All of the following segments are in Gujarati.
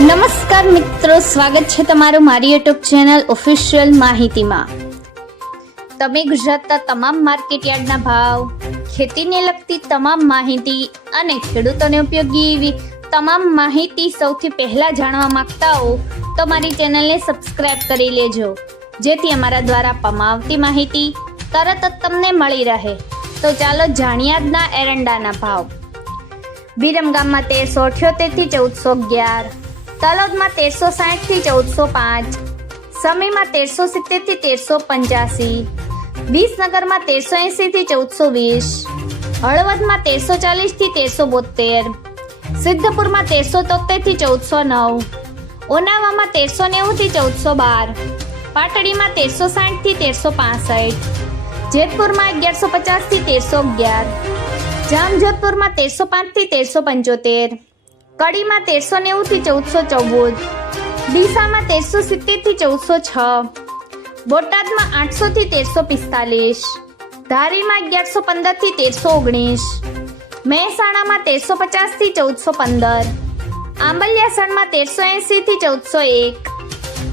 નમસ્કાર મિત્રો, સ્વાગત છે તમારું મારી યુટ્યુબ ચેનલ ઓફિશિયલ માહિતીમાં। તમે ગુજરાતના તમામ માર્કેટયાર્ડના ભાવ, ખેતીને લગતી તમામ માહિતી અને ખેડૂતોને ઉપયોગી એવી તમામ માહિતી સૌથી પહેલા જાણવા માંગતા હો તો મારી ચેનલને સબસ્ક્રાઇબ કરી લેજો, જેથી અમારા દ્વારા આપવામાં આવતી માહિતી તરત જ તમને મળી રહે। તો ચાલો જાણીએ આજના એરંડાના ભાવ। વિરમગામમાં 1378 થી 1411, તલોદમાં 1360 થી 1405, સમીમાં 1370 થી 1385, વિસનગરમાં 1380 થી 1420, હળવદમાં 1340 થી 1372, સિદ્ધપુરમાં 1373 થી 1409, ઉનાવામાં 1390 થી 1412, પાટડીમાં 1360 થી 1365, જેતપુરમાં 1150 થી 1311, જામજોધપુરમાં 1305 થી 1375, કડીમાં 1390 થી 1414, ડીસામાં 1370 થી 1406, બોટાદમાં 800 થી 1345, ધારીમાં 1115 થી 1319, મહેસાણામાં 1350 થી 1415, આંબલિયાસણમાં 1380 થી 1401,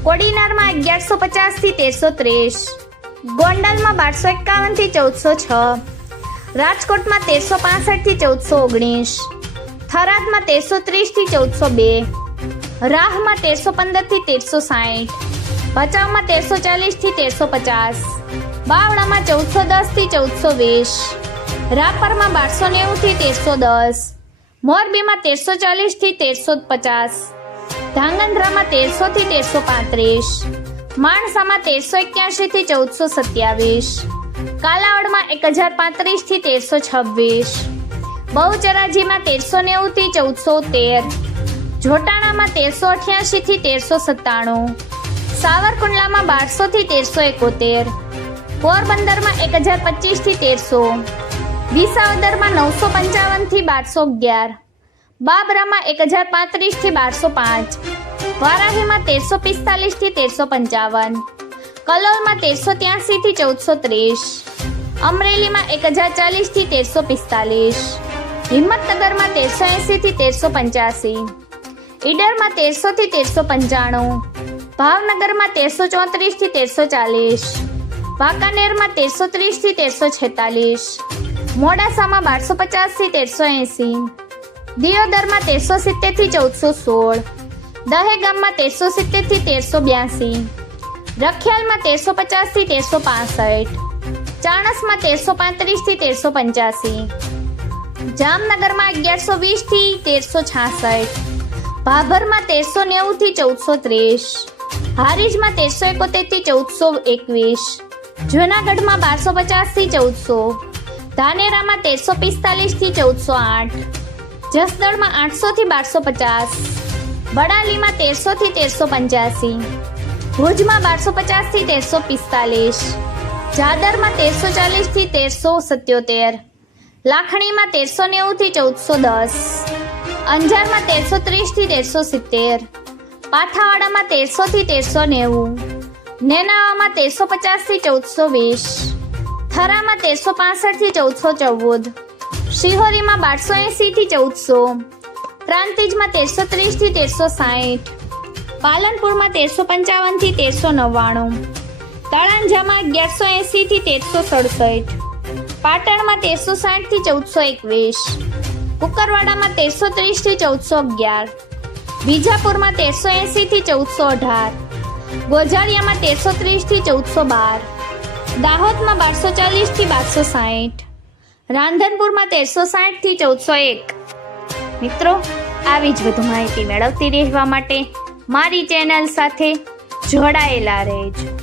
કોડીનારમાં 1150 થી 1330, ગોંડલમાં 1251 થી 1406, રાજકોટમાં 1365 થી 1419, થરાદમાં 1330 થી 1402, રાહમાં 1315 થી 1360, ભચાઉમાં 1340 થી 1350, બાવળામાં 1410 થી 1420, રાપરમાં 1290 થી 1310, મોરબીમાં 1340 થી 1350, ધાંગધ્રામાં 1300 થી 1335, માણસામાં 1381 થી 1427, કાલાવડમાં 1035 થી 1326, બહુચરાજીમાં 1390 થી 1413, જોટાણામાં 1388 થી 1397, સાવરકુંડલામાં 1200 થી 1371, પોરબંદરમાં 1025 થી 1300, વિસાવદરમાં 955 થી 1211, બાબરામાં 1035 થી 1205, વારાહીમાં 1345 થી 1355, કલોલમાં 1383 થી 1430, અમરેલીમાં 1040 થી 1345, હિંમતનગરમાં 1380 થી 1385, ઈડરમાં 1300 થી 1395, ભાવનગરમાં 1334 થી 1340, વાંકાનેરમાં 1330 થી 1346, મોડાસામાં 1250 થી 1380, દિયોદરમાં 1370 થી 1416, દહેગામમાં 1370 થી 1382, રખિયાલમાં 1350 થી 1365, ચાણસમાં 1335 થી 1385, જામનગરમાં 1120 થી 1366, ભાભરમાં 1390 થી 1430, હારીજમાં 1371 થી 1421, જૂનાગઢમાં 1250 થી 1400, ધાનેરામાં 1345 થી 1408, જસદણમાં 800 થી 1250, બડાલીમાં 1300 થી 1385, ભુજમાં 1250 થી 1345, જાદરમાં 1340 થી 1377, લાખણીમાં 1390 થી 1410, અંજારમાં 1330 થી 1370, પાથાવાડામાં 1300 થી 1390, નેનાવામાં 1350 થી 1420, થરામાં 1365 થી 1414, શિહોરીમાં 1280 થી 1400, પ્રાંતિજમાં 1330 થી 1360, પાલનપુરમાં 1355 થી 1399, તળાંજામાં 1180 થી 1367, પાટણમાં 1360 થી 1421, કુકરવાડામાં 1330 થી 1411, વિજાપુરમાં 1380 થી 1418, ગોઝારિયામાં 1330 થી 1412, દાહોદમાં 1240 થી 1260, રાંધનપુરમાં 1360 થી 1401। મિત્રો, આવી જ વધુ માહિતી મેળવતી રહેવા માટે મારી ચેનલ સાથે જોડાયેલા રહેજો।